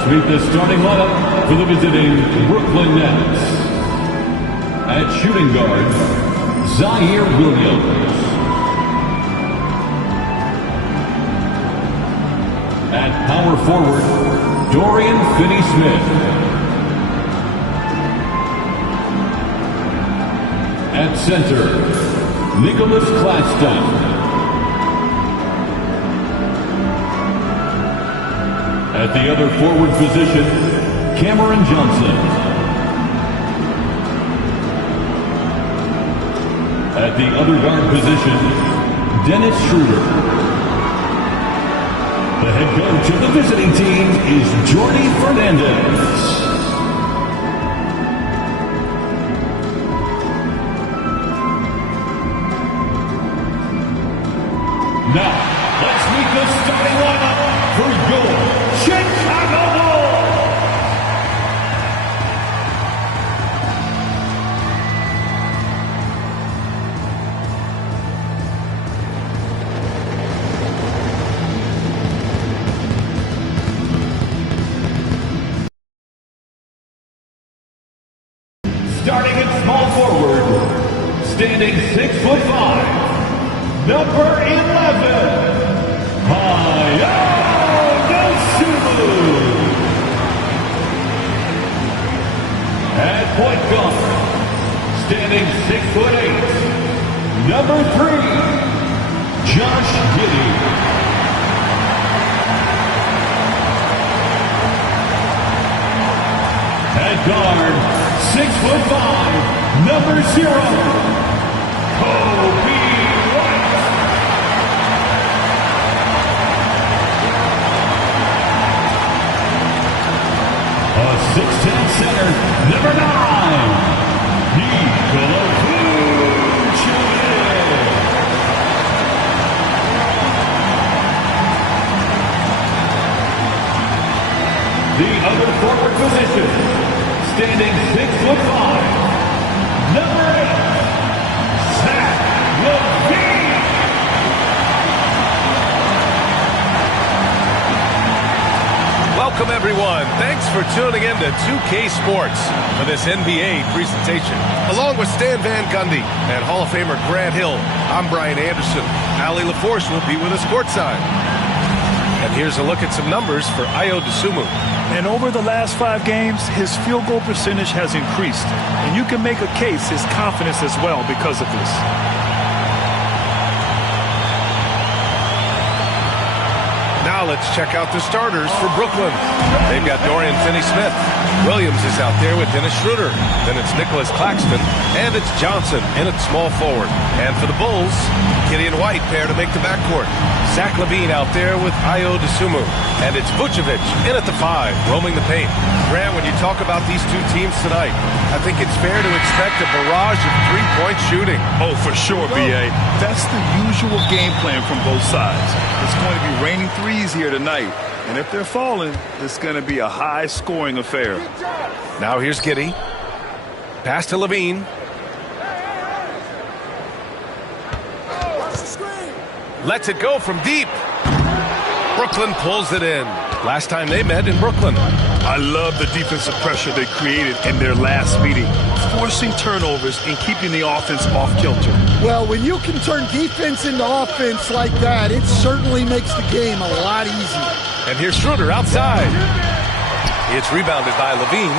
Let's meet the starting lineup for the visiting Brooklyn Nets. At shooting guard, Zaire Williams. At power forward, Dorian Finney-Smith. At center, Nicholas Claxton. At the other forward position, Cameron Johnson. At the other guard position, Dennis Schroeder. The head coach of the visiting team is Jordi Fernandez. Now, let's meet the starting lineup for your Chicago Bulls. Starting at small forward, standing 6'5", number 11, Ayo Dosunmu. At point guard, standing 6'8", number 3, Josh Giddey. At guard, 6'5", number 0, Kobe White. A 6'10" center, number 9, Nikola Vucevic. The other forward position, standing 6'5", number 8, Zach LaVine. Welcome, everyone. Thanks for tuning in to 2K Sports for this NBA presentation. Along with Stan Van Gundy and Hall of Famer Grant Hill, I'm Brian Anderson. Ali LaForce will be with us courtside. And here's a look at some numbers for Ayo Dosunmu. And over the last 5 games, his field goal percentage has increased. And you can make a case his confidence as well because of this. Now let's check out the starters for Brooklyn. They've got Dorian Finney-Smith. Williams is out there with Dennis Schroeder. Then it's Nicholas Claxton. And it's Johnson in at small forward. And for the Bulls, Giddey and White pair to make the backcourt. Zach LaVine out there with Ayo Dosunmu. And it's Vucevic in at the 5, roaming the paint. Grant, when you talk about these two teams tonight, I think it's fair to expect a barrage of three-point shooting. Oh, for sure, B.A. That's the usual game plan from both sides. It's going to be raining threes here tonight. And if they're falling, it's going to be a high-scoring affair. Now here's Giddey. Pass to LaVine. Lets it go from deep. Brooklyn pulls it in. Last time they met in Brooklyn. I love the defensive pressure they created in their last meeting, forcing turnovers and keeping the offense off kilter. Well, when you can turn defense into offense like that, it certainly makes the game a lot easier. And here's Schroeder outside. It's rebounded by LaVine.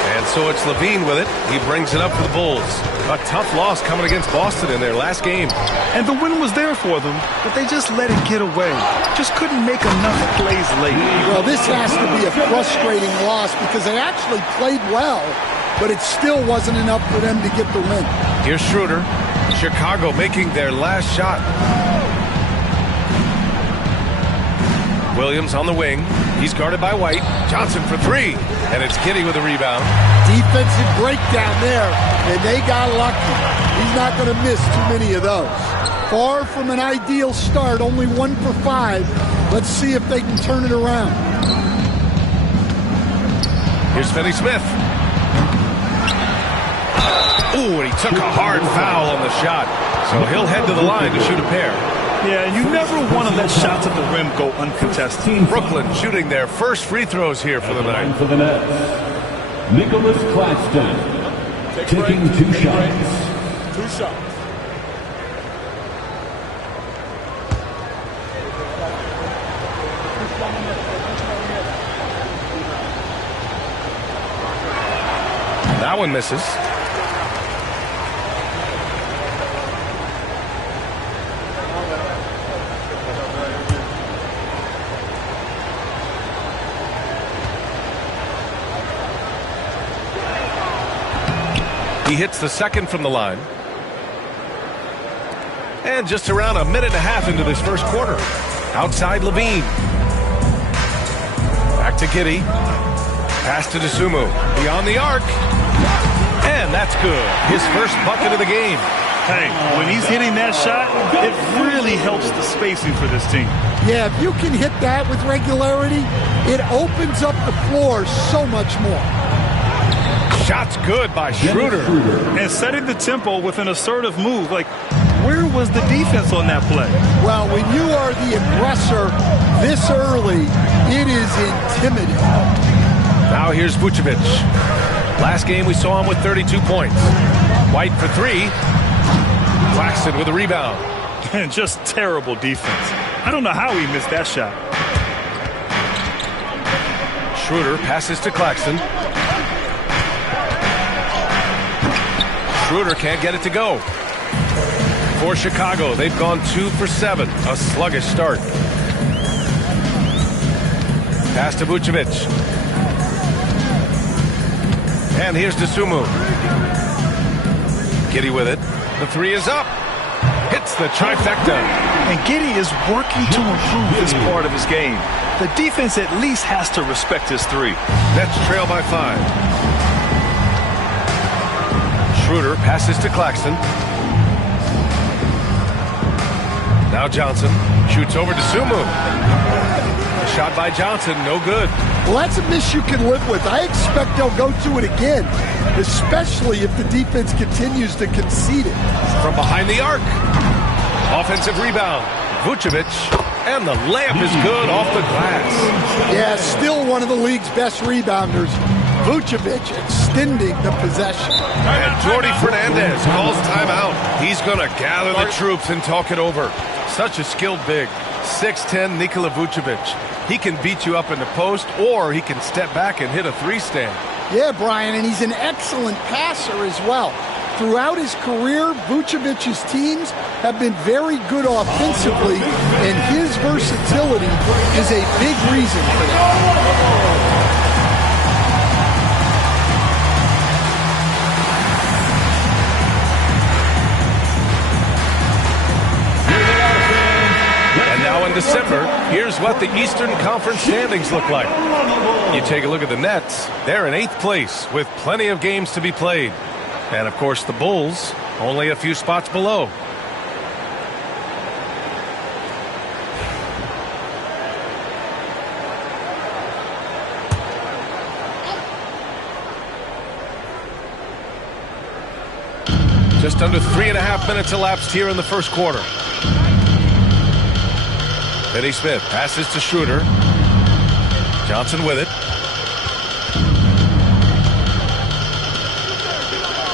And so it's LaVine with it. He brings it up for the Bulls. A tough loss coming against Boston in their last game. And the win was there for them, but they just let it get away. Just couldn't make enough plays late. Well, this has to be a frustrating loss because they actually played well, but it still wasn't enough for them to get the win. Here's Schroeder. Chicago making their last shot. Williams on the wing. He's guarded by White. Johnson for 3. And it's Giddey with a rebound. Defensive breakdown there, and they got lucky. He's not going to miss too many of those. Far from an ideal start, only 1 for 5. Let's see if they can turn it around. Here's Finney-Smith. Ooh, and he took a hard foul on the shot. So he'll head to the line to shoot a pair. Yeah, and you never want to let shots at the rim go uncontested. Brooklyn shooting their first free throws here for the night. For the Nets, Nicholas Claxton taking 2 shots. 2 shots. That one misses. He hits the second from the line. And just around a minute and a half into this first quarter. Outside Levine. Back to Giddey. Pass to Dosunmu. Beyond the arc. And that's good. His first bucket of the game. Hey, when he's hitting that shot, it really helps the spacing for this team. Yeah, if you can hit that with regularity, it opens up the floor so much more. Shot's good by Schroeder. And setting the tempo with an assertive move. Like, where was the defense on that play? Well, when you are the aggressor this early, it is intimidating. Now here's Vucevic. Last game we saw him with 32 points. White for 3. Claxton with a rebound. And just terrible defense. I don't know how he missed that shot. Schroeder passes to Claxton. Schroeder can't get it to go. For Chicago, they've gone 2 for 7. A sluggish start. Pass to Vucevic. And here's Dosunmu. Giddey with it. The 3 is up. Hits the trifecta. And Giddey is working to improve this part of his game. The defense at least has to respect his 3. Nets trail by 5. Schroeder passes to Claxton. Now Johnson shoots over to Dosunmu. Shot by Johnson, no good. Well, that's a miss you can live with. I expect they'll go to it again, especially if the defense continues to concede it. From behind the arc. Offensive rebound. Vucevic. And the layup is good off the glass. Yeah, still one of the league's best rebounders. Vucevic extending the possession. And Jordi Fernandez calls timeout. He's going to gather the troops and talk it over. Such a skilled big. 6'10" Nikola Vucevic. He can beat you up in the post, or he can step back and hit a 3-stand. Yeah, Brian, and he's an excellent passer as well. Throughout his career, Vucevic's teams have been very good offensively, and his versatility is a big reason for that. In December, here's what the Eastern Conference standings look like. You take a look at the Nets, they're in 8th place with plenty of games to be played. And of course the Bulls, only a few spots below. Just under 3.5 minutes elapsed here in the first quarter. Finney Smith passes to Schroeder. Johnson with it.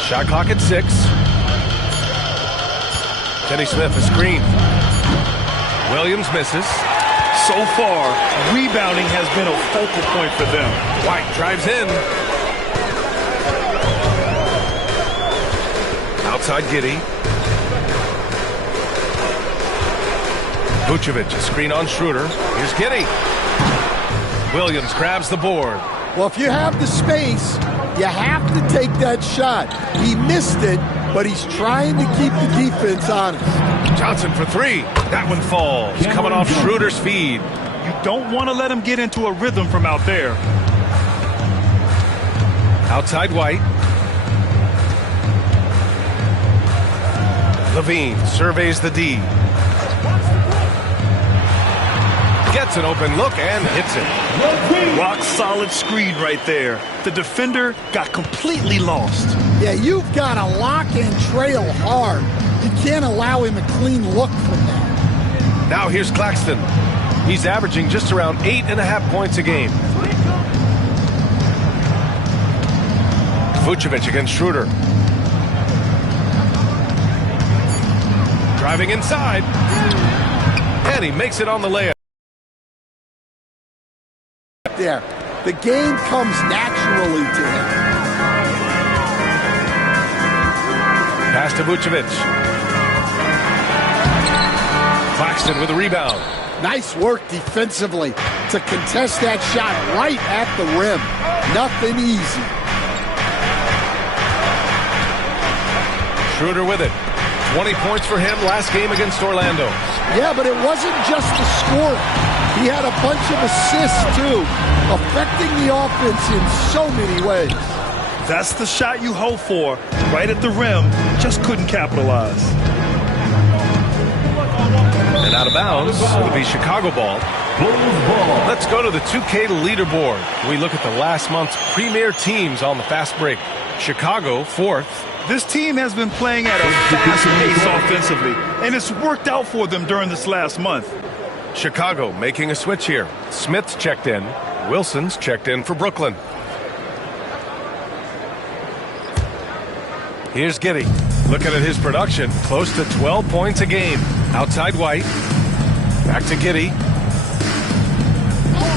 Shot clock at 6. Finney Smith a screen. Williams misses. So far, rebounding has been a focal point for them. White drives in. Outside Giddey. Vucevic, a screen on Schroeder. Here's Giddey. Williams grabs the board. Well, if you have the space, you have to take that shot. He missed it, but he's trying to keep the defense honest. Johnson for 3. That one falls. Coming off Schroeder's feed. You don't want to let him get into a rhythm from out there. Outside White. Levine surveys the D. Gets an open look and hits it. Rock solid screen right there. The defender got completely lost. Yeah, you've got to lock and trail hard. You can't allow him a clean look from that. Now here's Claxton. He's averaging just around 8.5 points a game. Vucevic against Schroeder. Driving inside. And he makes it on the layup. There. The game comes naturally to him. Pass to Vucevic. Claxton with a rebound. Nice work defensively to contest that shot right at the rim. Nothing easy. Schroeder with it. 20 points for him last game against Orlando. Yeah, but it wasn't just the scoring. He had a bunch of assists, too, affecting the offense in so many ways. That's the shot you hope for, right at the rim. Just couldn't capitalize. And out of bounds, it'll be Chicago ball. Let's go to the 2K leaderboard. We look at the last month's premier teams on the fast break. Chicago, 4th. This team has been playing at a fast pace offensively, and it's worked out for them during this last month. Chicago making a switch here. Smith's checked in. Wilson's checked in for Brooklyn. Here's Giddey. Looking at his production, close to 12 points a game. Outside White. Back to Giddey.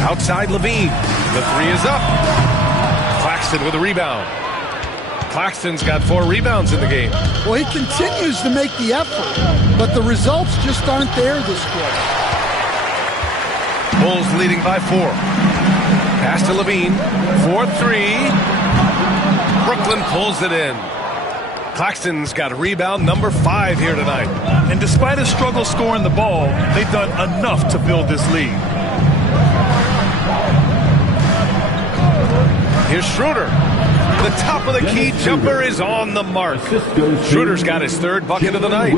Outside Levine. The three is up. Claxton with a rebound. Claxton's got 4 rebounds in the game. Well, he continues to make the effort, but the results just aren't there this quarter. Bulls leading by 4. Pass to Levine. 4-3. Brooklyn pulls it in. Claxton's got rebound number 5 here tonight. And despite a struggle scoring the ball, they've done enough to build this lead. Here's Schroeder. The top of the key jumper is on the mark. Schroeder's got his 3rd bucket of the night.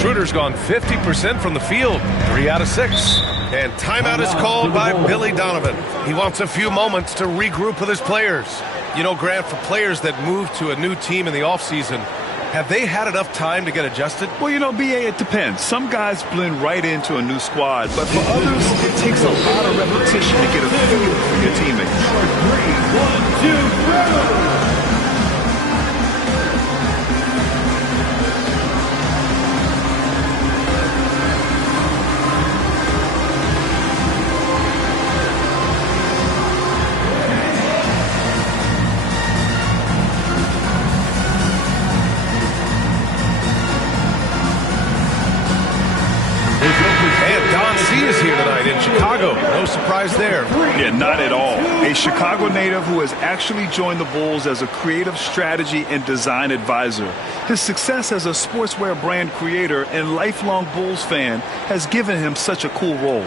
Schroeder's gone 50% from the field, 3 out of 6. And timeout is called by Billy Donovan. He wants a few moments to regroup with his players. You know, Grant, for players that move to a new team in the offseason, have they had enough time to get adjusted? Well, you know, B.A., it depends. Some guys blend right into a new squad, but for others, it takes a lot of repetition to get a feel from your teammates. 3, 1, 2, go! Is here tonight in Chicago. No surprise there. Yeah, not at all. A Chicago native who has actually joined the Bulls as a creative strategy and design advisor. His success as a sportswear brand creator and lifelong Bulls fan has given him such a cool role.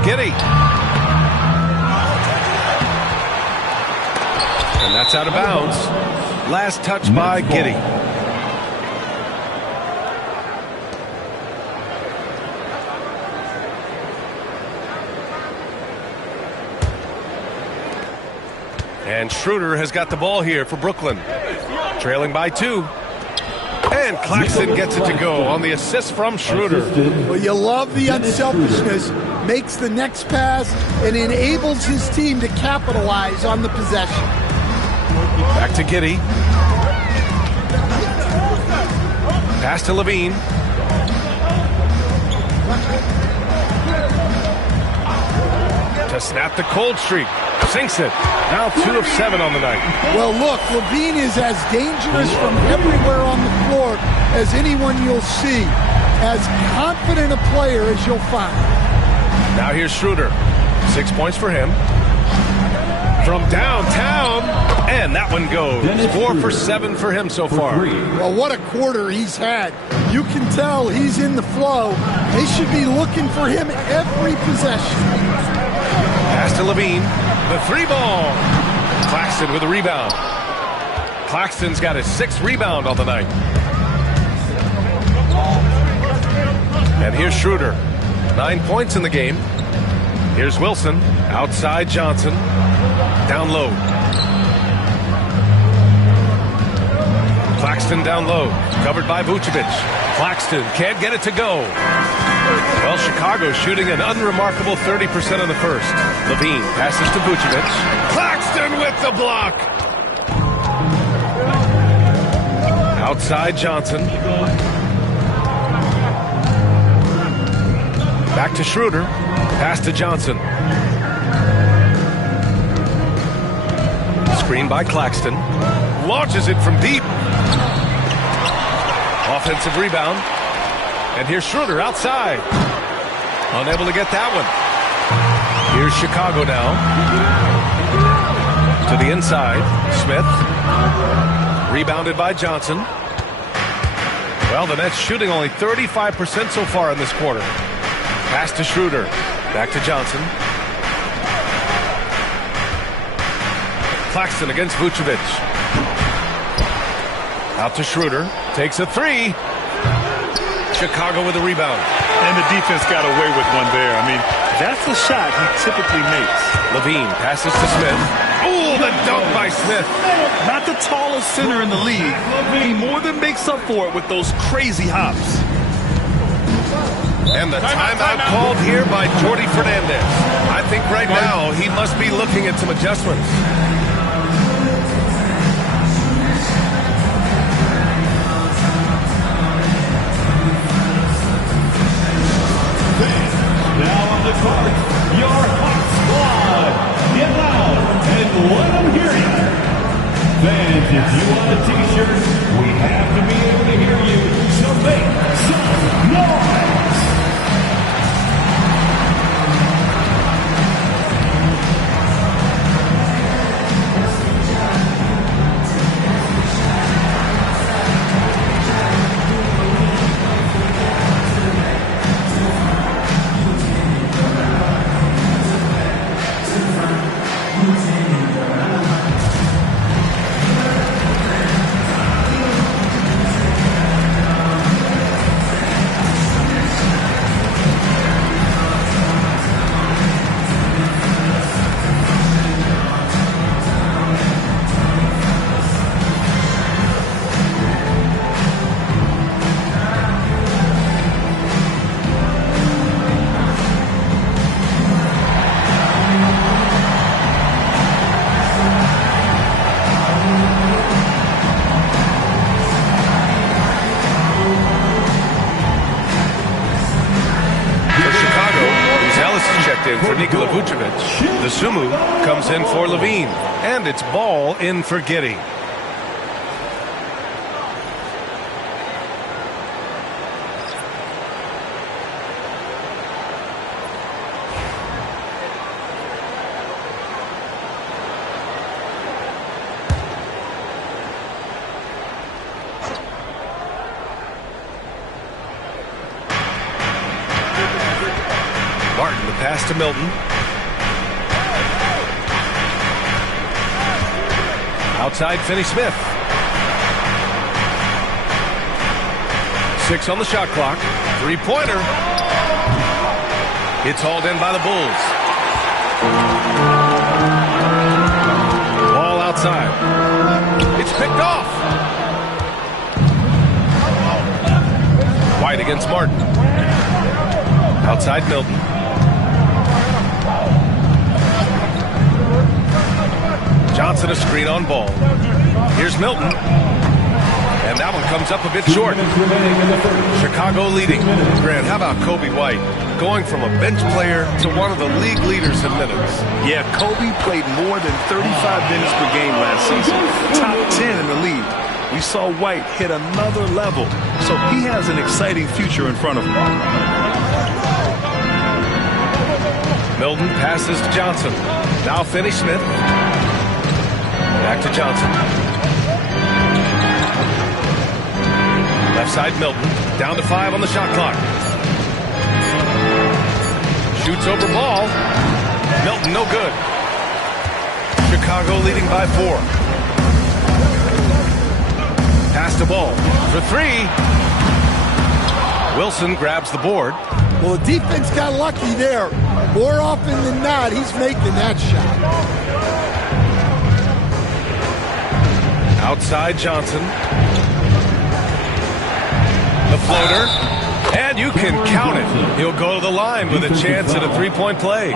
Giddey. And that's out of bounds. Last touch by Giddey. And Schroeder has got the ball here for Brooklyn. Trailing by 2. And Claxton gets it to go on the assist from Schroeder. Well, you love the unselfishness. Makes the next pass and enables his team to capitalize on the possession. Back to Giddey. Pass to Levine. To snap the cold streak. Sinks it. Now 2 of 7 on the night. Well, look, Levine is as dangerous from everywhere on the floor as anyone you'll see. As confident a player as you'll find. Now here's Schroeder. 6 points for him. From downtown. And that one goes. 4 for 7 for him so far. Well, what a quarter he's had. You can tell he's in the flow. They should be looking for him every possession. Pass to Levine. The 3 ball. Claxton with a rebound. Claxton's got his 6th rebound on the night. And here's Schroeder. 9 points in the game. Here's Wilson. Outside Johnson. Down low. Claxton down low. Covered by Vucevic. Claxton can't get it to go. Well, Chicago shooting an unremarkable 30% in the first. Levine passes to Vucevic. Claxton with the block. Outside Johnson. Back to Schroeder. Pass to Johnson. Screen by Claxton. Launches it from deep. Offensive rebound. And here's Schroeder outside. Unable to get that one. Here's Chicago now. To the inside. Smith. Rebounded by Johnson. Well, the Nets shooting only 35% so far in this quarter. Pass to Schroeder. Back to Johnson. Claxton against Vucevic. Out to Schroeder. Takes a three. Chicago with a rebound. And the defense got away with one there. I mean, that's the shot he typically makes. Levine passes to Smith. Oh, the dunk by Smith. Not the tallest center in the league. He more than makes up for it with those crazy hops. And the timeout called here by Jordi Fernandez. I think right now he must be looking at some adjustments. Now on the court, your hot squad. Get loud and let them hear you. Fans, if you want a t-shirt, we have to be able to hear you. So make some noise. For Nikola Vucevic. The Sumu comes in for Levine. And it's ball in for Giddey. Martin, the pass to Milton. Outside Finney-Smith. 6 on the shot clock. Three-pointer. It's hauled in by the Bulls. Ball outside. It's picked off. White against Martin. Outside Milton. Johnson a screen on ball. Here's Milton. And that one comes up a bit short. Chicago leading. Grant, how about Kobe White? Going from a bench player to one of the league leaders in minutes. Yeah, Kobe played more than 35 minutes per game last season. Top 10 in the league. We saw White hit another level. So he has an exciting future in front of him. Milton passes to Johnson. Now Finney-Smith. Back to Johnson. Left side Milton. Down to 5 on the shot clock. Shoots over ball. Milton no good. Chicago leading by 4. Pass to ball for 3. Wilson grabs the board. Well, the defense got lucky there. More often than not, he's making that shot. Outside Johnson. The floater. And you can count it. He'll go to the line with a chance at a three-point play.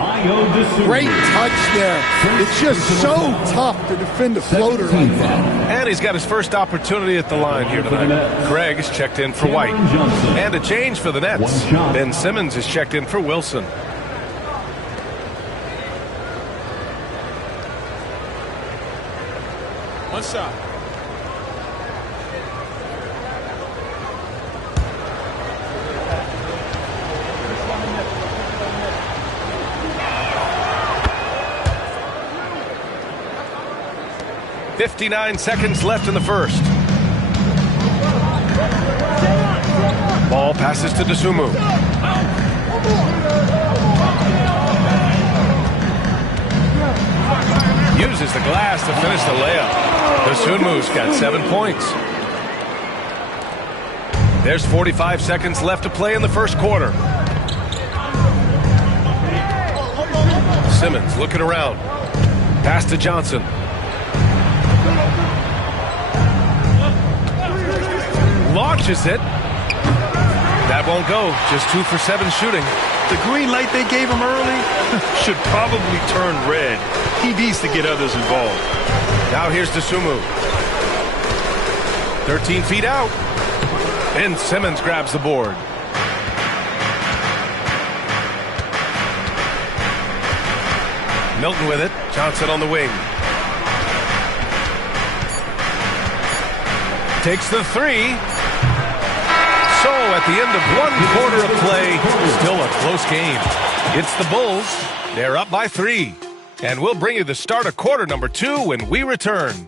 Great touch there. It's just so tough to defend a floater like that. And he's got his first opportunity at the line here tonight. Craig is checked in for White. And a change for the Nets. Ben Simmons is checked in for Wilson. One shot. .59 seconds left in the first. Ball passes to Dosunmu. Uses the glass to finish the layup. Dosunmu's got 7 points. There's 45 seconds left to play in the first quarter. Simmons looking around. Pass to Johnson. Launches it. That won't go. Just 2 for 7 shooting. The green light they gave him early should probably turn red. He needs to get others involved. Now here's Dosunmu. 13 feet out. And Simmons grabs the board. Milton with it. Johnson on the wing. Takes the three. So at the end of 1 quarter of play, still a close game. It's the Bulls. They're up by 3. And we'll bring you the start of quarter number 2 when we return.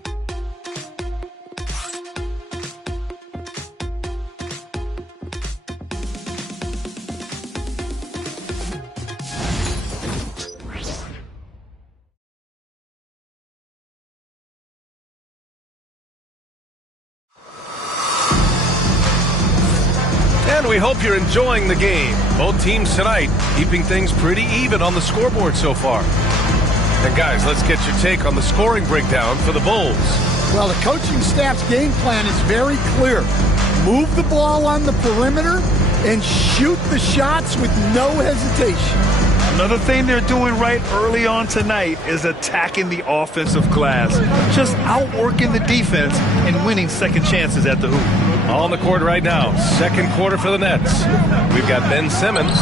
And we hope you're enjoying the game. Both teams tonight keeping things pretty even on the scoreboard so far. And guys, let's get your take on the scoring breakdown for the Bulls. Well, the coaching staff's game plan is very clear. Move the ball on the perimeter and shoot the shots with no hesitation. Another thing they're doing right early on tonight is attacking the offensive glass. Just outworking the defense and winning second chances at the hoop. On the court right now, second quarter for the Nets. We've got Ben Simmons,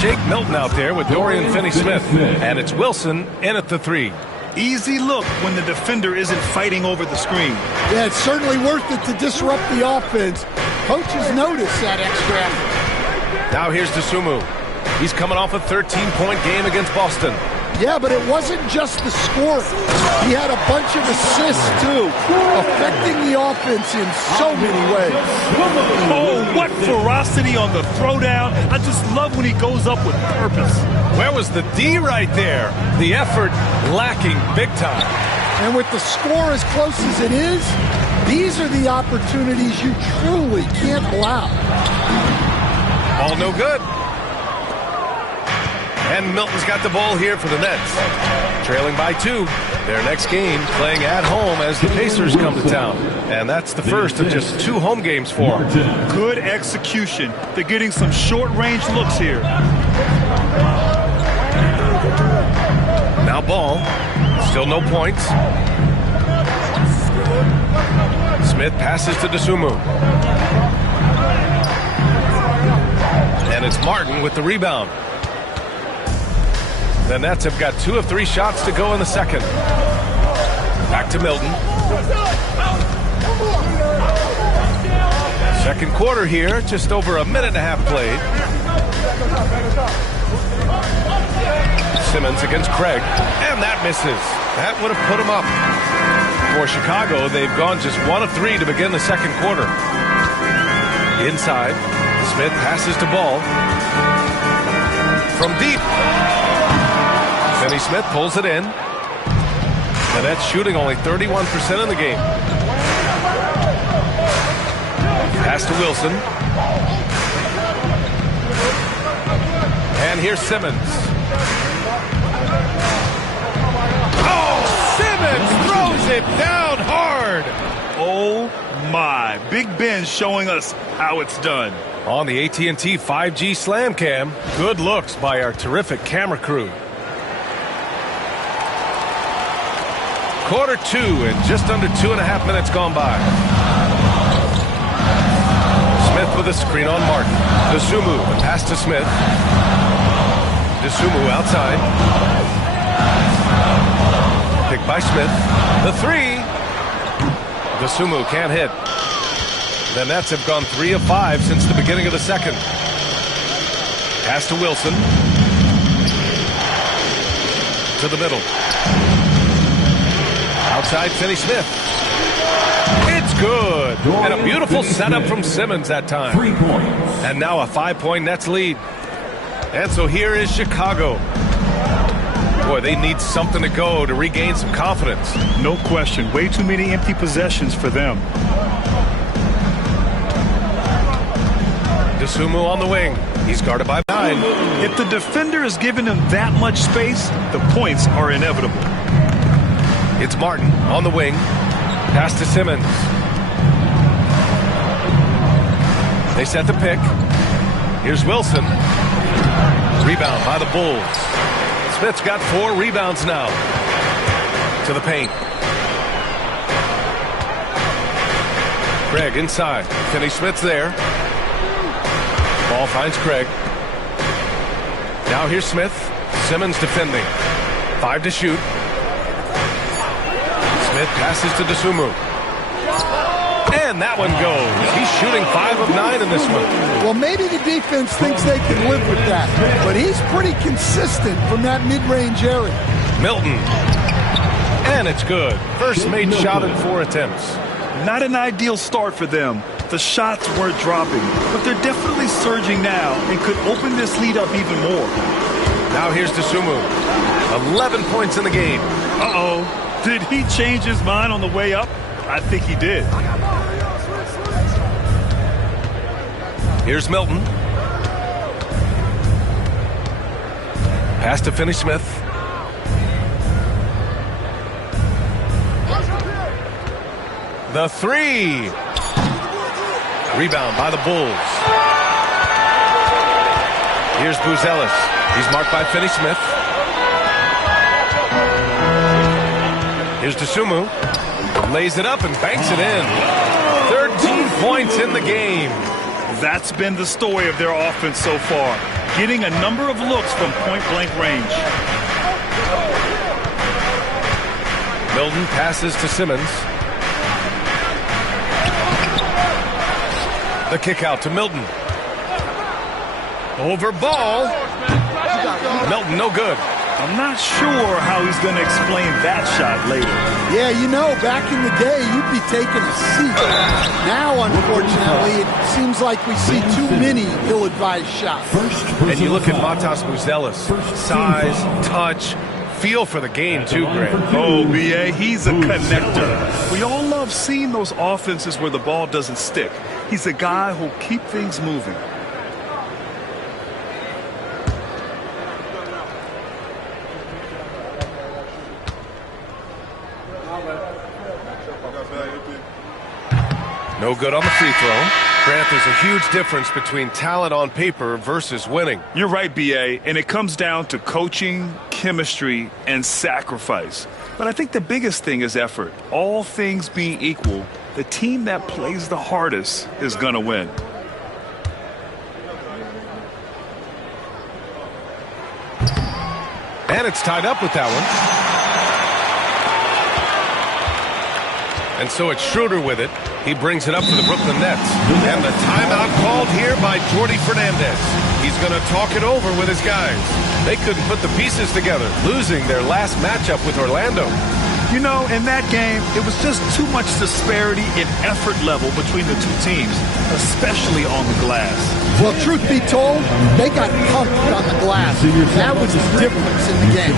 Shake Milton out there with Dorian Finney-Smith, and it's Wilson in at the 3. Easy look when the defender isn't fighting over the screen. Yeah, it's certainly worth it to disrupt the offense. Coaches notice that extra effort. Now here's Dosunmu. He's coming off a 13-point game against Boston. Yeah, but it wasn't just the scoring. He had a bunch of assists, too, affecting the offense in so many ways. Oh, what ferocity on the throwdown. I just love when he goes up with purpose. Where was the D right there? The effort lacking big time. And with the score as close as it is, these are the opportunities you truly can't allow. All no good. And Milton's got the ball here for the Nets. Trailing by 2. Their next game playing at home as the Pacers come to town. And that's the first of just 2 home games for them. Good execution. They're getting some short-range looks here. Now ball. Still no points. Smith passes to Dosunmu. And it's Martin with the rebound. The Nets have got 2 of 3 shots to go in the second. Back to Milton. Second quarter here, just over a minute and a half played. Simmons against Craig, and that misses. That would have put him up. For Chicago, they've gone just 1 of 3 to begin the second quarter. Inside, Smith passes to Ball. From deep. Finney-Smith pulls it in. And that's shooting only 31% in the game. Pass to Wilson. And here's Simmons. Oh, Simmons throws it down hard. Oh, my. Big Ben showing us how it's done. On the AT&T 5G Slam Cam, good looks by our terrific camera crew. Quarter 2 and just under 2.5 minutes gone by. Smith with a screen on Martin. Dosunmu, the pass to Smith. Dosunmu outside. Picked by Smith. The three. Dosunmu can't hit. The Nets have gone 3 of 5 since the beginning of the second. Pass to Wilson. To the middle. Outside, Finney Smith. It's good. And a beautiful setup from Simmons that time. 3 points. And now a 5-point Nets lead. And so here is Chicago. Boy, they need something to go to regain some confidence. No question. Way too many empty possessions for them. Dosunmu on the wing. He's guarded by 9. If the defender is giving him that much space, the points are inevitable. It's Martin on the wing. Pass to Simmons. They set the pick. Here's Wilson. Rebound by the Bulls. Smith's got 4 rebounds now. To the paint. Craig inside. Finney Smith's there. Ball finds Craig. Now here's Smith. Simmons defending. 5 to shoot. Smith passes to Dosunmu. And that one goes. He's shooting 5 of 9 in this one. Well, maybe the defense thinks they can live with that, but he's pretty consistent from that mid-range area. Milton. And it's good. First made shot in 4 attempts. Not an ideal start for them. The shots weren't dropping, but they're definitely surging now and could open this lead up even more. Now here's Dosunmu. 11 points in the game. Uh-oh. Did he change his mind on the way up? I think he did. Here's Milton. Pass to Finney Smith. The 3. Rebound by the Bulls. Here's Buzelis. He's marked by Finney Smith. Here's Dosunmu. Lays it up and banks it in. 13 points in the game. That's been the story of their offense so far. Getting a number of looks from point-blank range. Milton passes to Simmons. The kick out to Milton. Over ball. Milton, no good. I'm not sure how he's going to explain that shot later. Yeah, you know, back in the day, you'd be taking a seat. Now, unfortunately, it seems like we see too many ill-advised shots. And you look at Matas Buzelis. Size, touch, feel for the game, too, Grant. Oh, B.A., he's a connector. We all love seeing those offenses where the ball doesn't stick. He's a guy who'll keep things moving. No good on the free throw. Grant, there's a huge difference between talent on paper versus winning. You're right, B.A., and it comes down to coaching, chemistry, and sacrifice. But I think the biggest thing is effort. All things being equal, the team that plays the hardest is going to win. And it's tied up with that one. And so it's Schroeder with it. He brings it up for the Brooklyn Nets. And the timeout called here by Jordi Fernandez. He's going to talk it over with his guys. They couldn't put the pieces together, losing their last matchup with Orlando. You know, in that game, it was just too much disparity in effort level between the two teams, especially on the glass. Well, truth be told, they got pumped on the glass. That was the difference in the game.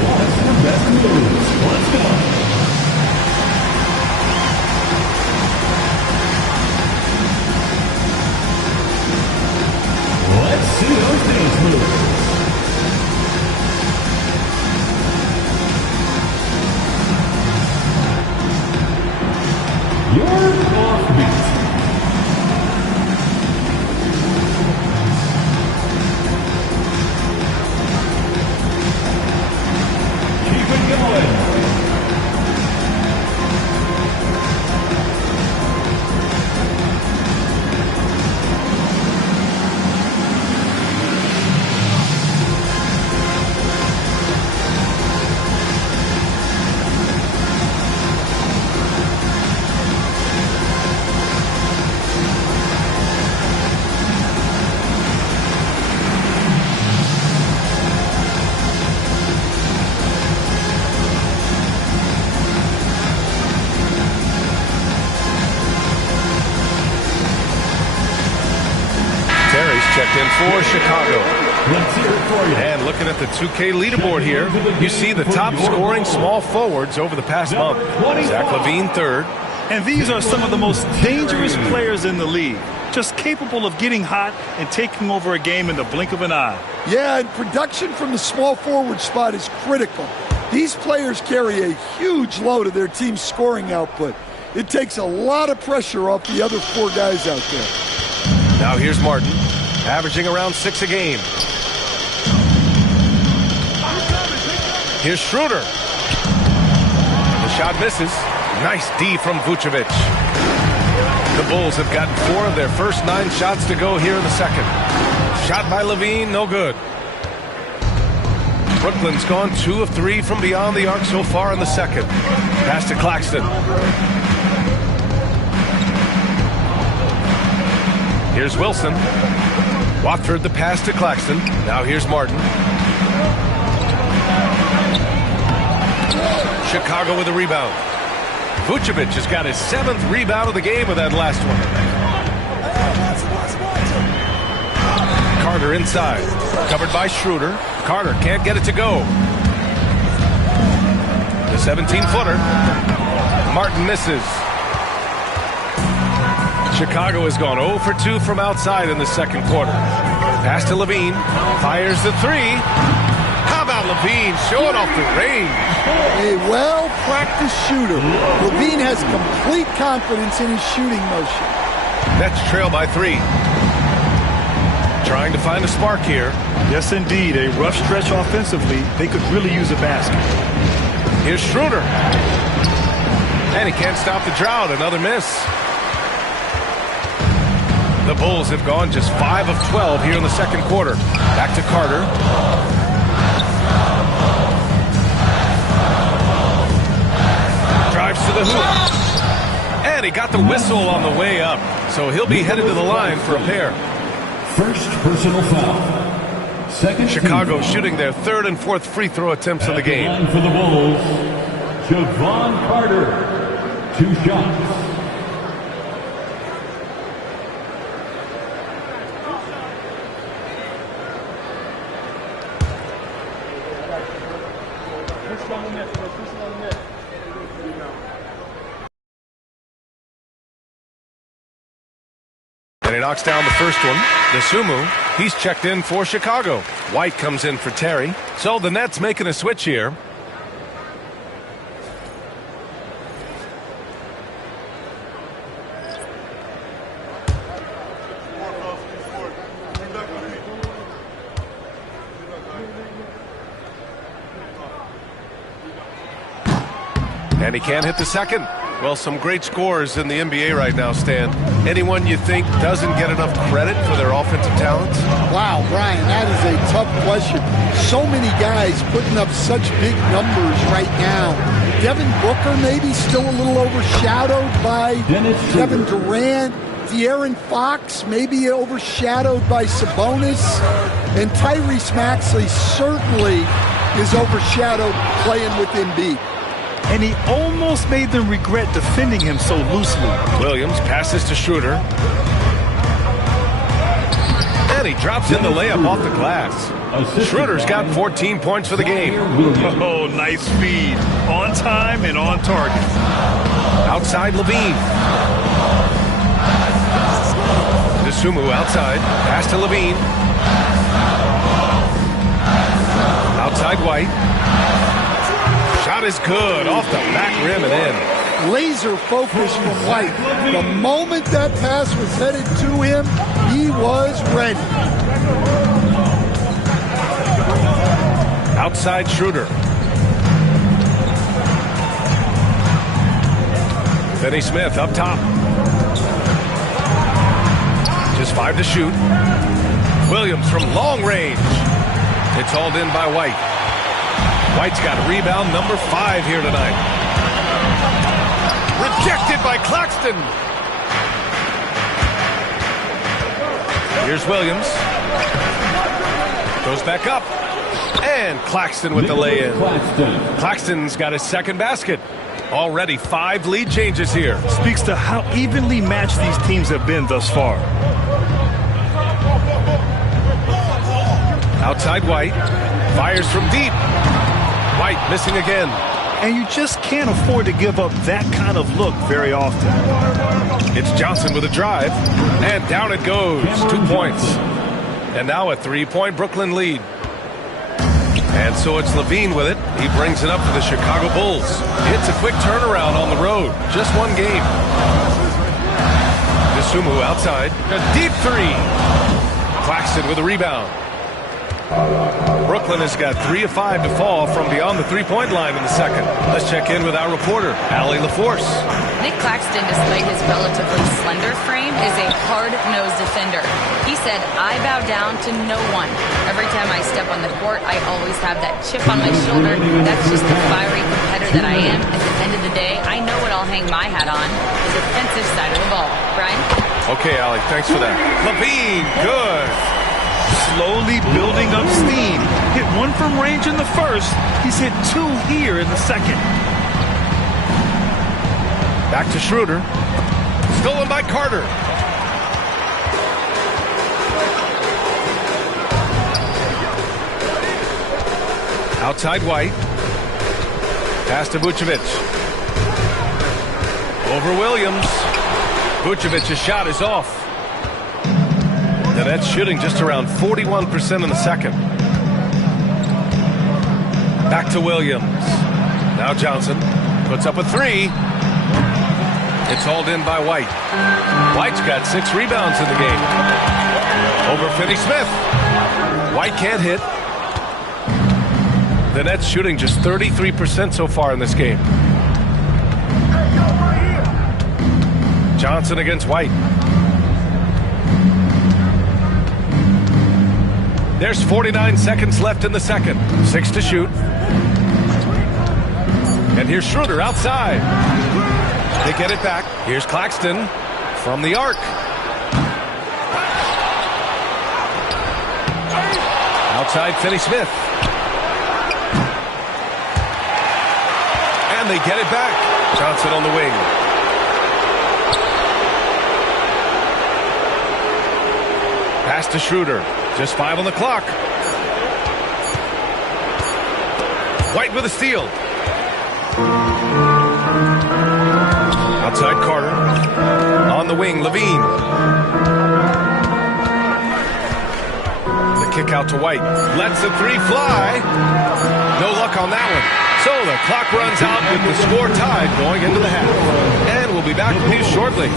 Let's see those dance moves. checked in for Chicago. Let's hear it for you. And looking at the 2K leaderboard here, you see the top scoring small forwards over the past month. Zach LaVine third. And these are some of the most dangerous players in the league. Just capable of getting hot and taking over a game in the blink of an eye. Yeah, and production from the small forward spot is critical. These players carry a huge load of their team's scoring output. It takes a lot of pressure off the other four guys out there. Now here's Martin, averaging around 6 a game. Here's Schroeder. The shot misses. Nice D from Vucevic. The Bulls have gotten 4 of their first 9 shots to go here in the second. Shot by LaVine, no good. Brooklyn's gone 2 of 3 from beyond the arc so far in the second. Pass to Claxton. Here's Wilson. Watford the pass to Claxton. Now here's Martin. Chicago with a rebound. Vucevic has got his 7th rebound of the game with that last one. Carter inside. Covered by Schroeder. Carter can't get it to go. The 17-footer. Martin misses. Chicago has gone 0 for 2 from outside in the second quarter. Pass to LaVine. Fires the 3. How about LaVine showing off the range? A well-practiced shooter. LaVine has complete confidence in his shooting motion. Nets trail by 3. Trying to find a spark here. Yes, indeed. A rough stretch offensively. They could really use a basket. Here's Schroeder. And he can't stop the drought. Another miss. The Bulls have gone just 5 of 12 here in the second quarter. Back to Carter. Drives to the hoop. And he got the whistle on the way up. So he'll be headed to the line for a pair. First personal foul. Second. Chicago shooting their 3rd and 4th free throw attempts of the game. For the Bulls, Javon Carter. 2 shots. And he knocks down the first one. Dosunmu, he's checked in for Chicago. White comes in for Terry. So the Nets making a switch here. And he can't hit the second. Well, some great scores in the NBA right now, Stan. Anyone you think doesn't get enough credit for their offensive talents? Wow, Brian, that is a tough question. So many guys putting up such big numbers right now. Devin Booker maybe still a little overshadowed by Kevin Durant. De'Aaron Fox maybe overshadowed by Sabonis. And Tyrese Maxey certainly is overshadowed playing with Embiid. And he almost made them regret defending him so loosely. Williams passes to Schroeder. And he drops in the layup off the glass. Schroeder's got 14 points for the game. Oh, nice feed. On time and on target. Outside LaVine. Dosunmu outside. Pass to LaVine. Outside White. Shot is good, off the back rim and in. Laser focus from White. The moment that pass was headed to him, he was ready. Outside Schroeder. Finney Smith up top. Just 5 to shoot. Williams from long range. It's hauled in by White. White's got rebound number 5 here tonight. Rejected by Claxton. Here's Williams. Goes back up. And Claxton with the lay-in. Claxton's got his second basket. Already 5 lead changes here. Speaks to how evenly matched these teams have been thus far. Outside White. Fires from deep. White missing again. And you just can't afford to give up that kind of look very often. It's Johnson with a drive. And down it goes. 2 points. And now a 3-point Brooklyn lead. And so it's Levine with it. He brings it up for the Chicago Bulls. It's a quick turnaround on the road. Just one game. Sumu outside. A deep three. Claxton with a rebound. Brooklyn has got 3 of 5 to fall from beyond the three-point line in the second. Let's check in with our reporter, Allie LaForce. Nick Claxton, despite his relatively slender frame, is a hard-nosed defender. He said, "I bow down to no one. Every time I step on the court, I always have that chip on my shoulder. That's just the fiery competitor that I am. At the end of the day, I know what I'll hang my hat on, the defensive side of the ball." Brian? Okay, Allie, thanks for that. Levine, good. Slowly building up steam. Hit 1 from range in the first. He's hit 2 here in the second. Back to Schroeder. Stolen by Carter. Outside White. Pass to Vucevic. Over Williams. Vucevic's shot is off. Now that's shooting just around 41% in the second. Back to Williams. Now Johnson puts up a 3. It's hauled in by White. White's got 6 rebounds in the game. Over Finney-Smith. White can't hit. The Nets shooting just 33% so far in this game. Johnson against White. There's 49 seconds left in the second. 6 to shoot. And here's Schroeder outside. They get it back. Here's Claxton from the arc. Outside Finney-Smith. And they get it back. Johnson on the wing. Pass to Schroeder. Just 5 on the clock. White with a steal. Outside Carter. On the wing, Levine. The kick out to White. Lets the 3 fly. No luck on that one. So the clock runs out with the score tied going into the half. And we'll be back with you shortly.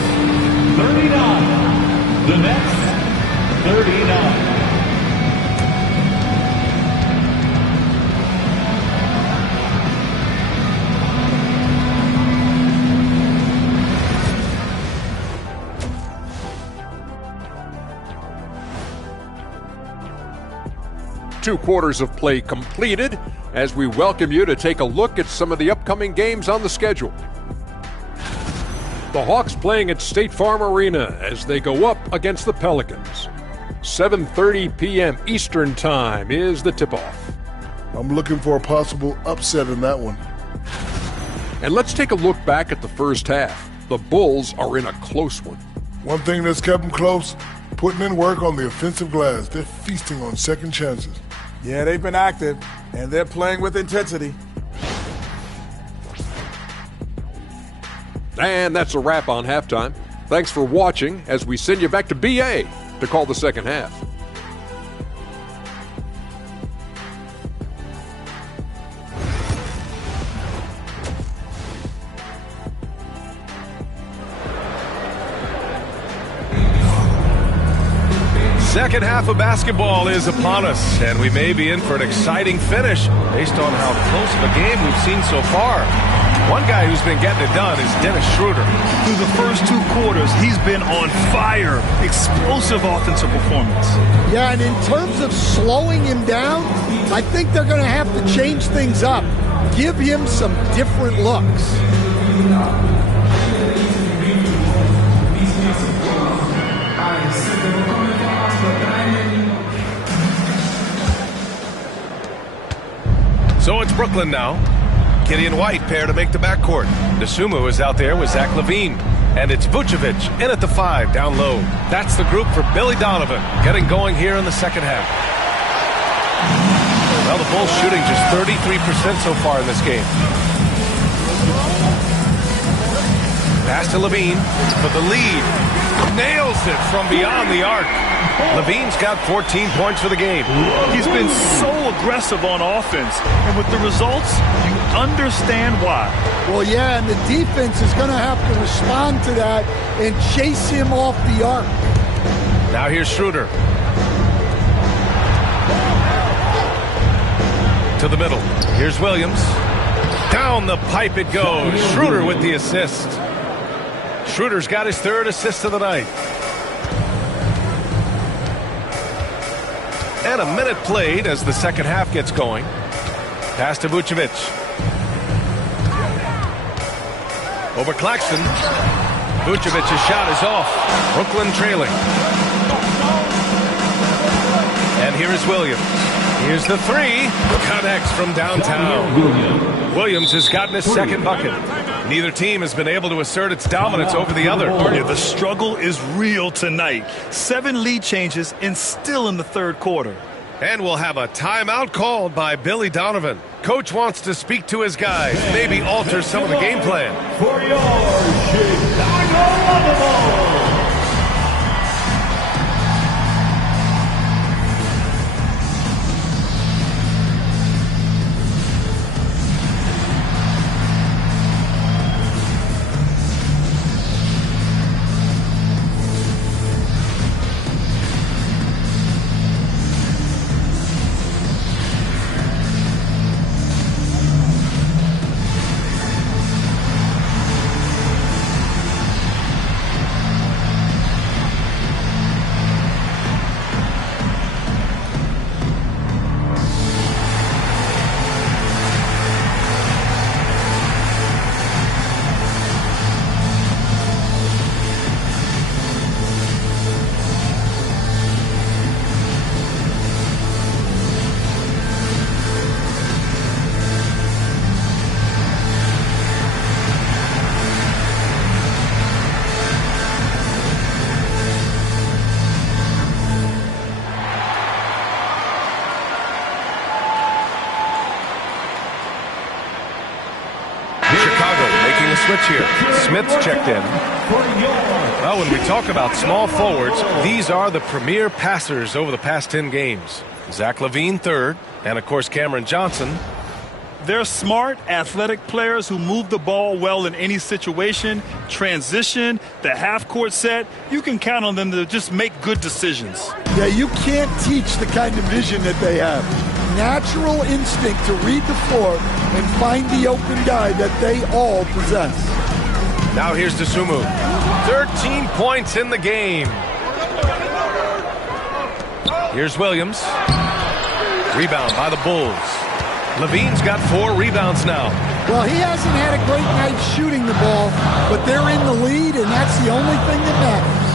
39. The Nets, 39. Two quarters of play completed as we welcome you to take a look at some of the upcoming games on the schedule. The Hawks playing at State Farm Arena as they go up against the Pelicans. 7:30 p.m. Eastern Time is the tip-off. I'm looking for a possible upset in that one. And let's take a look back at the first half. The Bulls are in a close one. One thing that's kept them close, putting in work on the offensive glass. They're feasting on second chances. Yeah, they've been active, and they're playing with intensity. And that's a wrap on halftime. Thanks for watching as we send you back to BA to call the second half. Second half of basketball is upon us, and we may be in for an exciting finish based on how close of a game we've seen so far. One guy who's been getting it done is Dennis Schroeder. Through the first 2 quarters, he's been on fire. Explosive offensive performance. Yeah, and in terms of slowing him down, I think they're going to have to change things up. Give him some different looks. So it's Brooklyn now. Gideon White pair to make the backcourt. Dosunmu is out there with Zach LaVine. And it's Vucevic in at the 5 down low. That's the group for Billy Donovan getting going here in the second half. Well, the Bulls shooting just 33% so far in this game. Pass to Levine for the lead. Nails it from beyond the arc. Levine's got 14 points for the game. He's been so aggressive on offense, and with the results, you understand why. Well, yeah, and the defense is going to have to respond to that and chase him off the arc. Now here's Schroeder. To the middle. Here's Williams. Down the pipe it goes. Schroeder with the assist. Schroeder's got his third assist of the night. And a minute played as the second half gets going. Pass to Vucevic. Over Claxton. Vucevic's shot is off. Brooklyn trailing. And here is Williams. Here's the three. Connects from downtown. Williams has gotten his second bucket. Neither team has been able to assert its dominance over the other. Yeah, the struggle is real tonight. 7 lead changes and still in the third quarter. And we'll have a timeout called by Billy Donovan. Coach wants to speak to his guys, maybe alter some of the game plan. For your Chicago Bulls. Switch here. Smith's checked in. Well, when we talk about small forwards, these are the premier passers over the past 10 games. Zach LaVine third, and of course Cameron Johnson. They're smart, athletic players who move the ball well in any situation, transition, the half-court set. You can count on them to just make good decisions. Yeah, you can't teach the kind of vision that they have. Natural instinct to read the floor and find the open guy that they all possess. Now here's Dosunmu. 13 points in the game. Here's Williams. Rebound by the Bulls. Levine's got 4 rebounds now. Well, he hasn't had a great night shooting the ball, but they're in the lead, and that's the only thing that matters.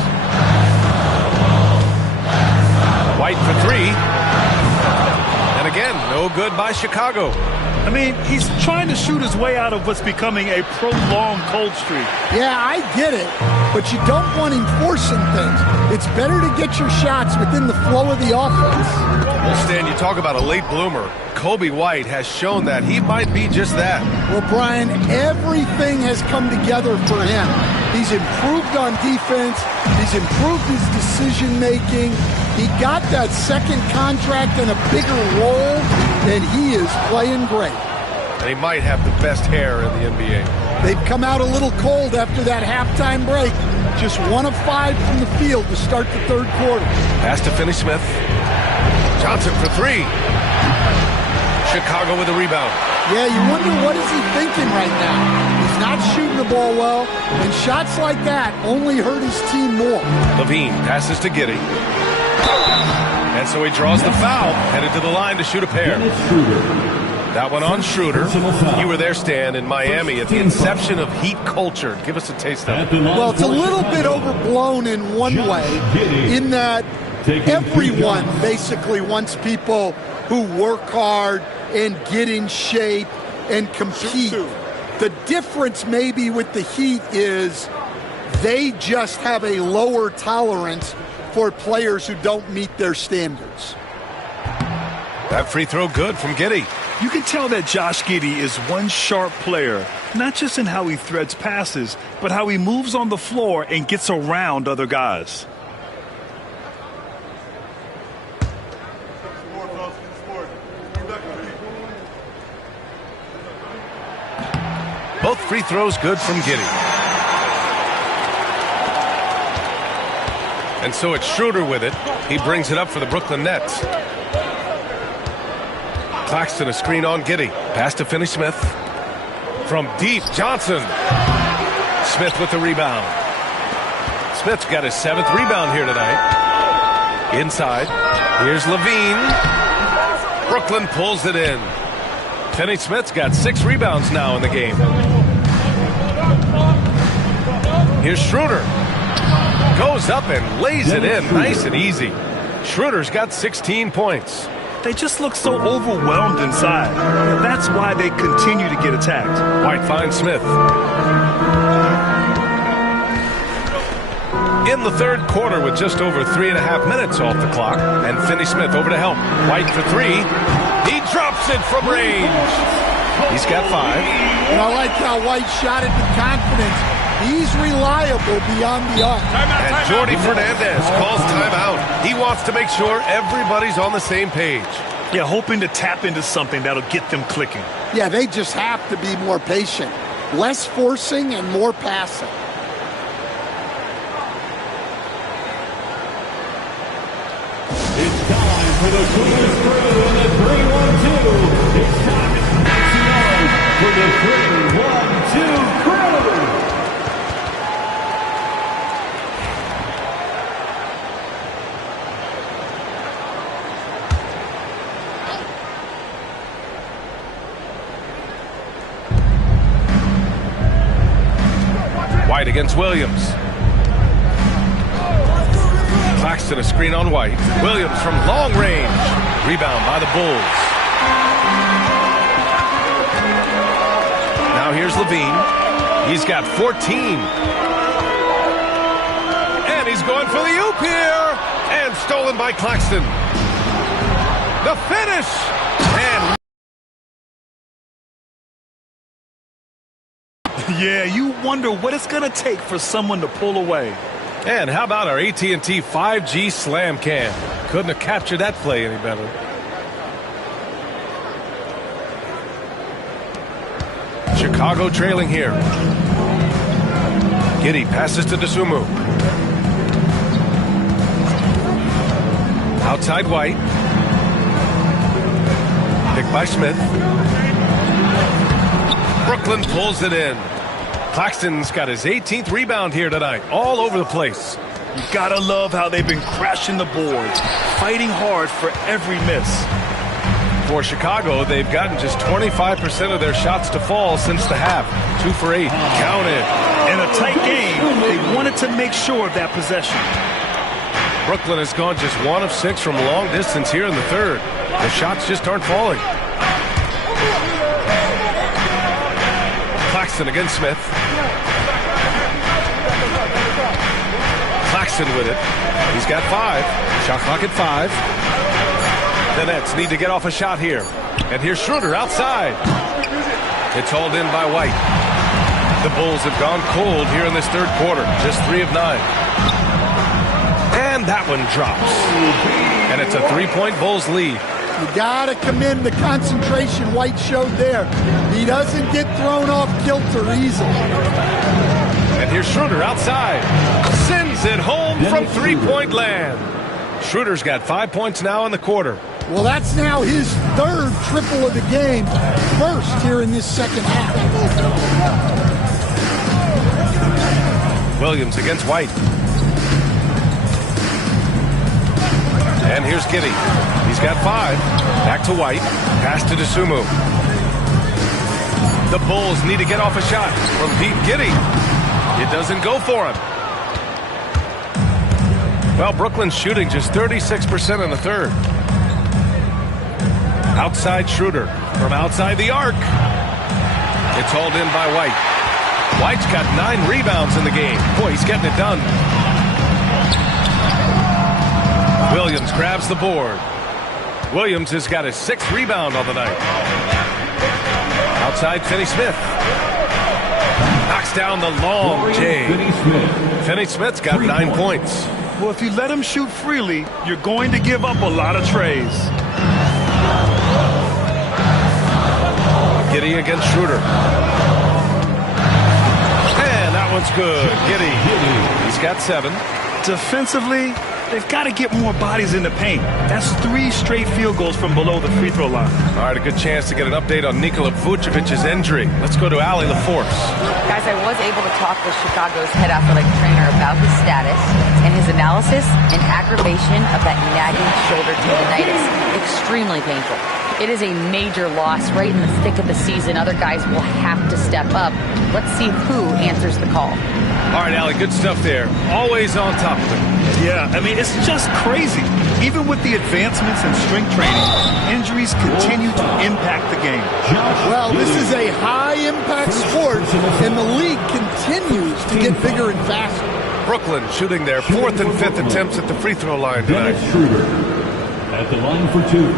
White for 3. And again, no good by Chicago. I mean, he's trying to shoot his way out of what's becoming a prolonged cold streak. Yeah, I get it, but you don't want him forcing things. It's better to get your shots within the flow of the offense. Well, Stan, you talk about a late bloomer. Kobe White has shown that he might be just that. Well, Brian, everything has come together for him. He's improved on defense. He's improved his decision-making. He got that second contract and a bigger role, and he is playing great. And he might have the best hair in the NBA. They've come out a little cold after that halftime break. Just 1 of 5 from the field to start the third quarter. Pass to Finney-Smith. Johnson for 3. Chicago with a rebound. Yeah, you wonder what is he thinking right now. He's not shooting the ball well, and shots like that only hurt his team more. Levine passes to Giddey. And so he draws the foul, headed to the line to shoot a pair. That one on Schroeder. You were there, Stan, in Miami at the inception of Heat culture. Give us a taste of it. Well, it's a little bit overblown in one way, in that everyone basically wants people who work hard and get in shape and compete. The difference maybe with the Heat is they just have a lower tolerance for players who don't meet their standards. That free throw good from Giddey. You can tell that Josh Giddey is one sharp player, not just in how he threads passes, but how he moves on the floor and gets around other guys. Both free throws good from Giddey. And so it's Schroeder with it. He brings it up for the Brooklyn Nets. Claxton a screen on Giddey. Pass to Finney Smith. From deep, Johnson. Smith with the rebound. Smith's got his 7th rebound here tonight. Inside. Here's Levine. Brooklyn pulls it in. Finney Smith's got 6 rebounds now in the game. Here's Schroeder. Goes up and lays it in nice and easy. Schroeder's got 16 points. They just look so overwhelmed inside. That's why they continue to get attacked. White finds Smith. In the third quarter with just over 3.5 minutes off the clock. And Finney Smith over to help. White for 3. He drops it from range. He's got 5. And I like how White shot it with confidence. He's reliable beyond the arc. And Jordy Fernandez calls timeout. He wants to make sure everybody's on the same page. Yeah, hoping to tap into something that'll get them clicking. Yeah, they just have to be more patient. Less forcing and more passing. It's time for the Queen's Crew and the 3-1-2. It's time to for the 3-1-2 Crew. White against Williams. Claxton a screen on White. Williams from long range. Rebound by the Bulls. Now here's Levine. He's got 14. And he's going for the oop here. And stolen by Claxton. The finish. And yeah, you wonder what it's going to take for someone to pull away. And how about our AT&T 5G Slam Cam? Couldn't have captured that play any better. Chicago trailing here. Giddey passes to Dosunmu. Outside White. Picked by Smith. Brooklyn pulls it in. Claxton's got his 18th rebound here tonight, all over the place. You gotta love how they've been crashing the boards, fighting hard for every miss. For Chicago, they've gotten just 25% of their shots to fall since the half. 2 for 8. Counted. In a tight game, they wanted to make sure of that possession. Brooklyn has gone just 1 of 6 from long distance here in the third. The shots just aren't falling. Claxton against Smith. Claxton with it. He's got 5. Shot clock at 5. The Nets need to get off a shot here. And here's Schroeder outside. It's hauled in by White. The Bulls have gone cold here in this third quarter. Just 3 of 9. And that one drops. And it's a 3-point Bulls lead. You gotta commend the concentration White showed there. He doesn't get thrown off kilter easily. And here's Schroeder outside. Sends it home from 3-point land. Schroeder's got 5 points now in the quarter. Well, that's now his 3rd triple of the game. First here in this second half. Williams against White. And here's Giddey. He's got 5. Back to White. Pass to Dosunmu. The Bulls need to get off a shot from deep. Giddey. It doesn't go for him. Well, Brooklyn's shooting just 36% in the third. Outside Schroeder from outside the arc. It's hauled in by White. White's got 9 rebounds in the game. Boy, he's getting it done. Williams grabs the board. Williams has got his 6th rebound on the night. Outside, Finney Smith. Knocks down the long J. Finney Smith's got 9 points. Well, if you let him shoot freely, you're going to give up a lot of trays. Giddey against Schroeder. And that one's good. Giddey. He's got 7. Defensively, they've got to get more bodies in the paint. That's 3 straight field goals from below the free throw line. All right, a good chance to get an update on Nikola Vucevic's injury. Let's go to Allie LaForce. Guys, I was able to talk with Chicago's head athletic trainer about his status and his analysis and aggravation of that nagging shoulder tendonitis. Extremely painful. It is a major loss right in the thick of the season. Other guys will have to step up. Let's see who answers the call. All right, Allie, good stuff there. Always on top of it. Yeah, I mean, it's just crazy. Even with the advancements in strength training, injuries continue to impact the game. Well, this is a high-impact sport, and the league continues to get bigger and faster. Brooklyn shooting their 4th and 5th attempts at the free throw line tonight. Dennis Schroeder at the line for 2.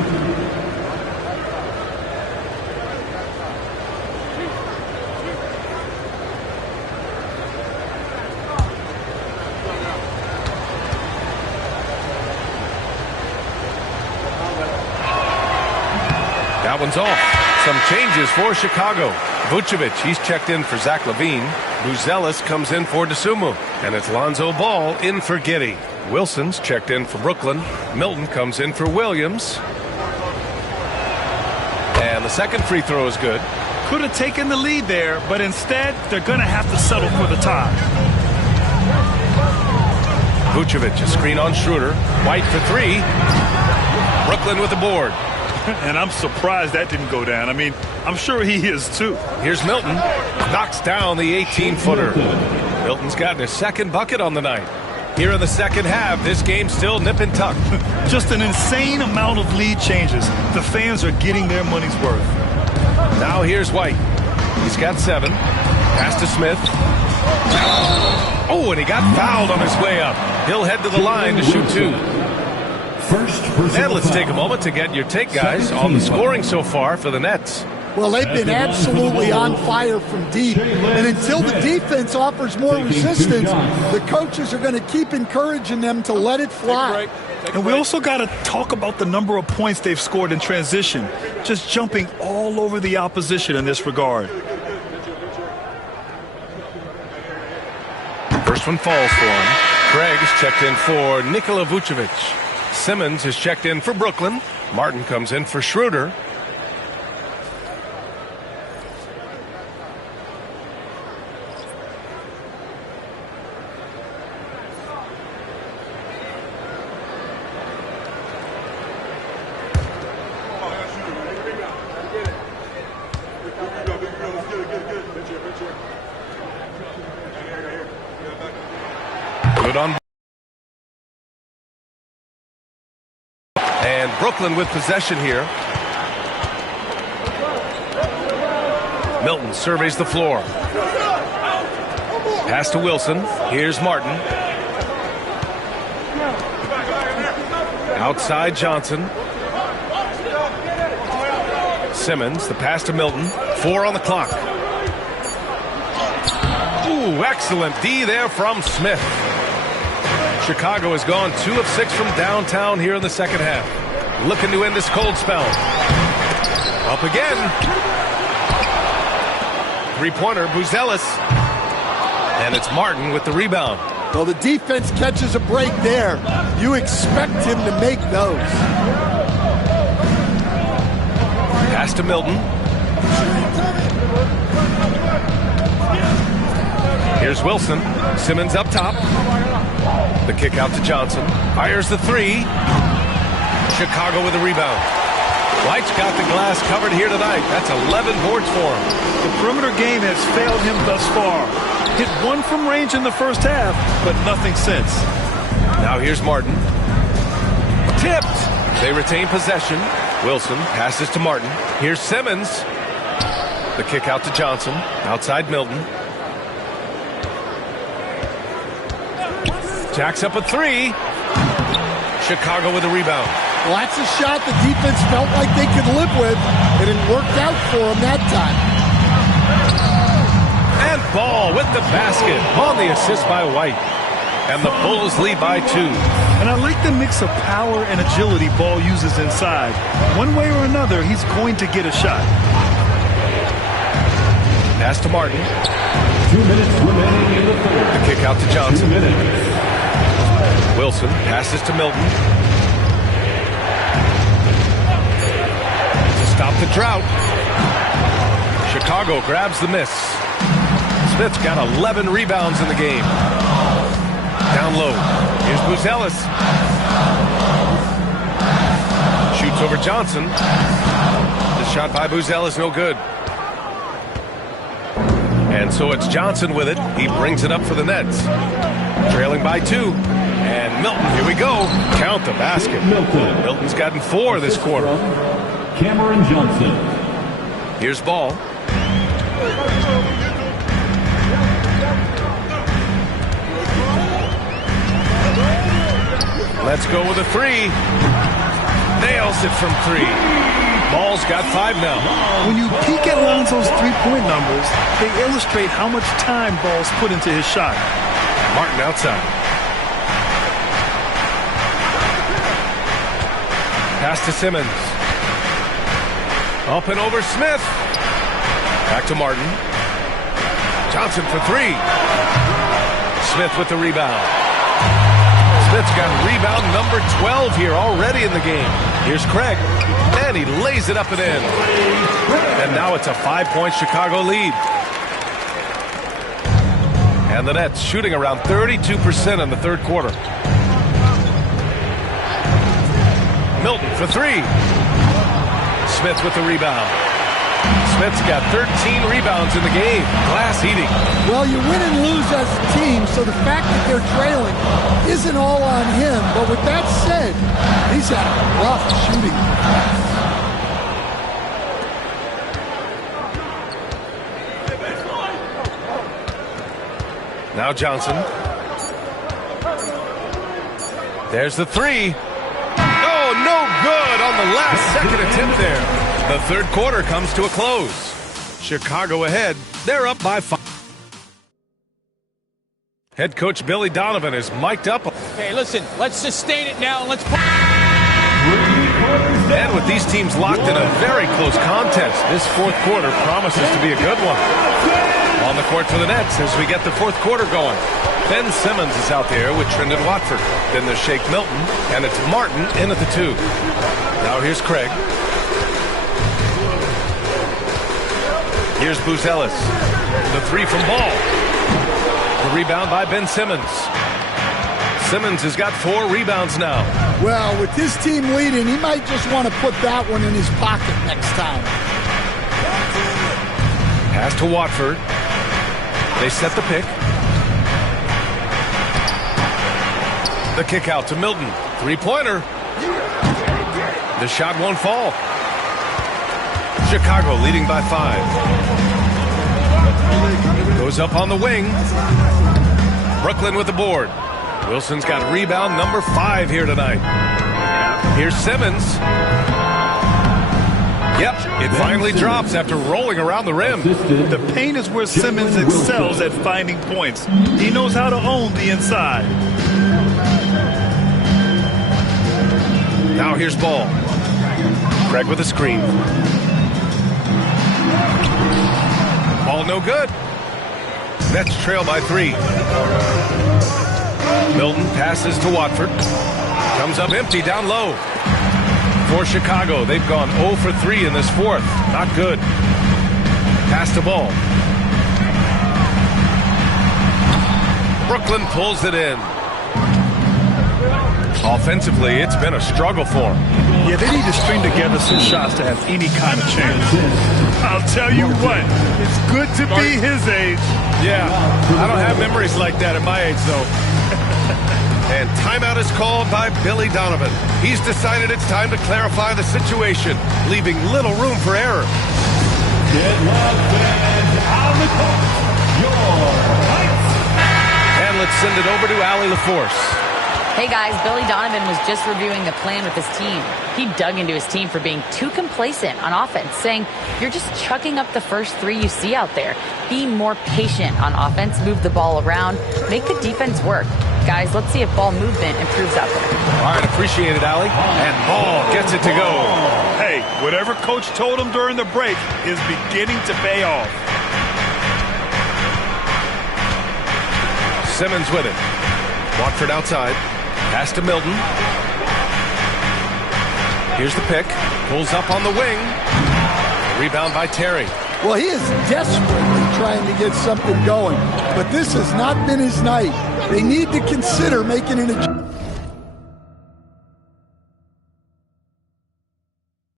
That one's off. Some changes for Chicago. Vucevic, he's checked in for Zach LaVine. Buzelis comes in for DeSumo. And it's Lonzo Ball in for Giddey. Wilson's checked in for Brooklyn. Milton comes in for Williams. And the second free throw is good. Could have taken the lead there, but instead, they're going to have to settle for the tie. Vucevic, a screen on Schroeder. White for 3. Brooklyn with the board. And I'm surprised that didn't go down. I mean, I'm sure he is too. Here's Milton. Knocks down the 18-footer. Milton's gotten his 2nd bucket on the night. Here in the second half, this game's still nip and tuck. Just an insane amount of lead changes. The fans are getting their money's worth. Now here's White. He's got 7. Pass to Smith. Oh, and he got fouled on his way up. He'll head to the line to shoot 2. And let's take a moment to get your take, guys, on the scoring so far for the Nets. Well, they've been absolutely on fire from deep. And until the defense offers more resistance, the coaches are going to keep encouraging them to let it fly. And we also got to talk about the number of points they've scored in transition, just jumping all over the opposition in this regard. First one falls for him. Craig is checked in for Nikola Vucevic. Simmons is checked in for Brooklyn. Martin comes in for Schroeder. Good on. And Brooklyn with possession here. Milton surveys the floor. Pass to Wilson. Here's Martin. Outside Johnson. Simmons, the pass to Milton. 4 on the clock. Ooh, excellent D there from Smith. Chicago has gone 2 of 6 from downtown here in the second half. Looking to end this cold spell. Up again. 3-pointer, Buzelis. And it's Martin with the rebound. Well, the defense catches a break there. You expect him to make those. Pass to Milton. Here's Wilson. Simmons up top. The kick out to Johnson. Fires the 3. Chicago with a rebound. White's got the glass covered here tonight. That's 11 boards for him. The perimeter game has failed him thus far. Hit 1 from range in the first half, but nothing since. Now here's Martin. Tipped. They retain possession. Wilson passes to Martin. Here's Simmons. The kick out to Johnson. Outside Milton. Jacks up a 3. Chicago with a rebound. Well, that's a shot the defense felt like they could live with, and it worked out for them that time. And Ball with the basket on the assist by White. And the Bulls lead by 2. And I like the mix of power and agility Ball uses inside. One way or another, he's going to get a shot. Pass to Martin. 2 minutes remaining in the third. The kick out to Johnson. 2 minutes. Wilson passes to Milton. To stop the drought. Chicago grabs the miss. Smith's got 11 rebounds in the game. Down low. Here's Buzelis. Shoots over Johnson. The shot by Buzelis no good. And so it's Johnson with it. He brings it up for the Nets. Trailing by 2. And Milton, here we go. Count the basket. Milton's gotten 4 this quarter. Cameron Johnson. Here's Ball. Let's go with a 3. Nails it from 3. Ball's got 5 now. When you peek at Lonzo's three-point numbers, they illustrate how much time Ball's put into his shot. Martin outside. Pass to Simmons. Up and over Smith. Back to Martin. Johnson for 3. Smith with the rebound. Smith's got rebound number 12 here already in the game. Here's Craig. And he lays it up and in. And now it's a 5-point Chicago lead. And the Nets shooting around 32% in the third quarter. Milton for 3. Smith with the rebound. Smith's got 13 rebounds in the game. Glass eating. Well, you win and lose as a team, so the fact that they're trailing isn't all on him. But with that said, he's had rough shooting. Now Johnson. There's the 3. Oh, no good on the last second attempt there. The third quarter comes to a close. Chicago ahead. They're up by 5. Head coach Billy Donovan is mic'd up. Hey, listen, let's sustain it now. Let's. And with these teams locked in a very close contest, this fourth quarter promises to be a good one. On the court for the Nets as we get the fourth quarter going. Ben Simmons is out there with Trendon Watford. Then there's Shake Milton, and it's Martin in at the 2. Now here's Craig. Here's Buzelis. The 3 from Ball. The rebound by Ben Simmons. Simmons has got 4 rebounds now. Well, with his team leading, he might just want to put that one in his pocket next time. Pass to Watford. They set the pick. The kick out to Milton. 3-pointer. The shot won't fall. Chicago leading by 5. Goes up on the wing. Brooklyn with the board. Wilson's got rebound number 5 here tonight. Here's Simmons. Yep, it finally drops after rolling around the rim. The paint is where Simmons excels at finding points. He knows how to own the inside. Now here's Ball. Craig with a screen. Ball no good. Nets trail by 3. Milton passes to Watford. Comes up empty down low. For Chicago, they've gone 0 for 3 in this fourth. Not good. Pass to Ball. Brooklyn pulls it in. Offensively, it's been a struggle for them. Yeah, they need to string together some shots to have any kind of chance. I'll tell you what, it's good to be his age. Yeah, I don't have memories like that at my age, though. And timeout is called by Billy Donovan. He's decided it's time to clarify the situation, leaving little room for error. And let's send it over to Allie LaForce. Hey guys, Billy Donovan was just reviewing the plan with his team. He dug into his team for being too complacent on offense, saying, you're just chucking up the first three you see out there. Be more patient on offense, move the ball around, make the defense work. Guys, let's see if ball movement improves out there. All right, appreciate it, Allie. And Ball gets it to go. Hey, whatever coach told him during the break is beginning to pay off. Simmons with it. Watford outside. Pass to Milton. Here's the pick. Pulls up on the wing. Rebound by Terry. Well, he is desperately trying to get something going, but this has not been his night. They need to consider making an adjustment.